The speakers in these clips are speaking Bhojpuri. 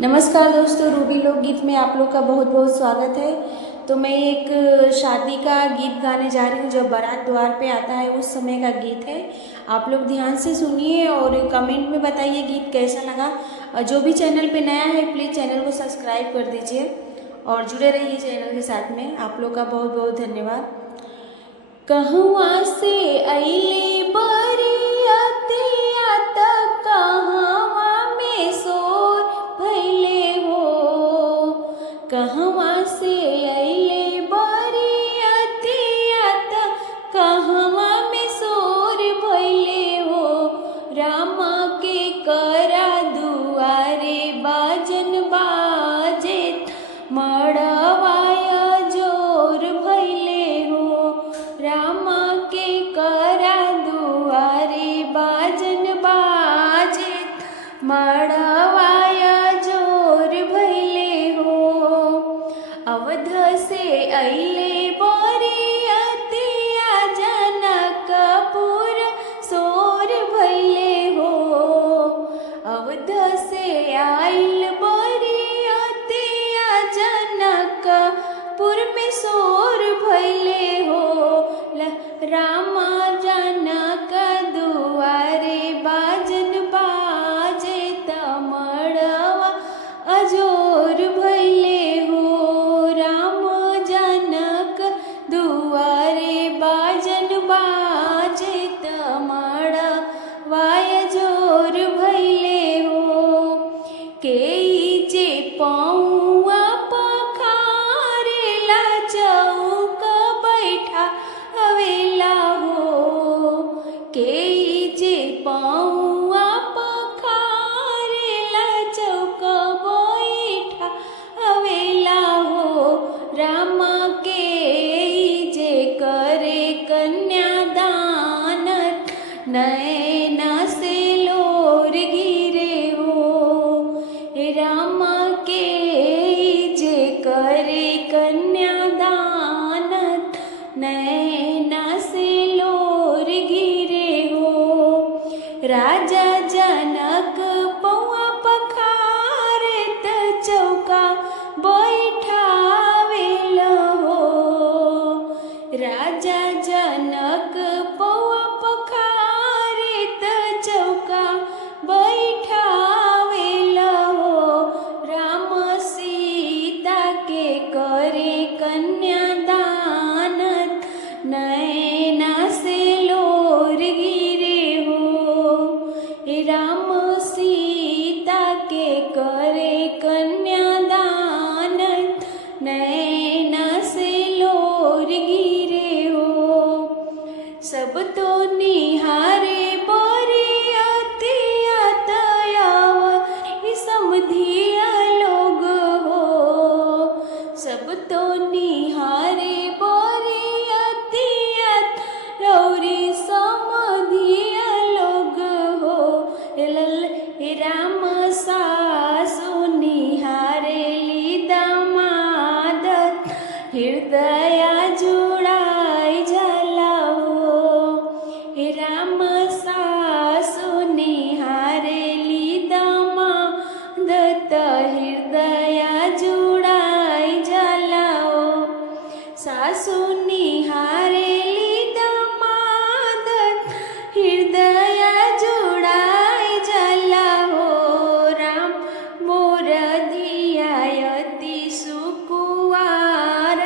नमस्कार दोस्तों, रूबी लोकगीत में आप लोग का बहुत बहुत स्वागत है। तो मैं एक शादी का गीत गाने जा रही हूँ जो बारात द्वार पे आता है उस समय का गीत है। आप लोग ध्यान से सुनिए और कमेंट में बताइए गीत कैसा लगा। जो भी चैनल पे नया है प्लीज़ चैनल को सब्सक्राइब कर दीजिए और जुड़े रहिए चैनल के साथ में। आप लोग का बहुत बहुत धन्यवाद। कहवा से अइले बरियतिया त कहवा में सोर भइले हो। कहवा से अइले बरियतिया त कहवा में सोर भइले हो। रामा के करा दुआरे बाजन बाजेत मड़वाया जोर भइले हो। रामा के करा दुआरे बाजन बाजेत मड़वाया जोर भइले हो। अवध से अइले बरियतिया जनकपुर सोर भइले हो। अवध से आइल बरियतिया जनकपुर में सोर भइले हो। रामा जनक दुआरे बाजन बाजे तमड़वा अजोर भइले हो। राम जनक दुआरे बाजन बाजे तमड़वा अजोर भइले हो। केई जे पौआ पखारेला चौक बैठा हवेला हो। केई जे पौआ पखारेला चौक बैठा हवेला हो। रामा के जे करे कन्यादान नैना से लोर गिरे हो। रामा के जे करे कन्यादान नैना से लोर गिरे हो। राजा जनक पौआ पखारत चौका बैठावेल हो। राजा जनक पौआ पखारत चौका बैठावेल हो। राम सीता के करे कन्यादान नैना से लोर गिरे हो। राम सीता के करे कन्यादान नैना से लोर गिरे हो। सब तो निहारे बरियतिया तयाव समधिया लोग हो। सब तो निहारे बरियतिया रौरी समधिया लोग हो। राम सासु निहारेली दामाद हृदया जुड़ाई जाला हो। राम सासु निहारेली दामाद हृदया जुड़ाई जाला हो। सासु निहारेली दामाद हृदया जुड़ाई जाला हो। राम मोर धियायति सुकुवार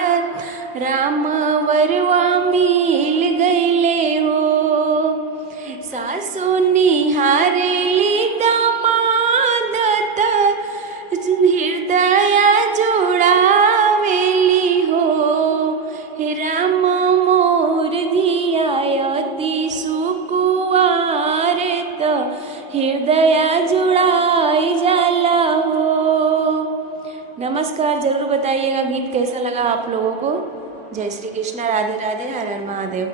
राम वरवा मिल गईले हो। सासु निहारेली दामाद हृदया जुड़ावेली हो। राम मोर धियायति सुकुवार हृदया जुड़ाई जाला हो। नमस्कार, जरूर बताइएगा गीत कैसा लगा आप लोगों को। जय श्री कृष्णा, राधे राधे, हर हर महादेव।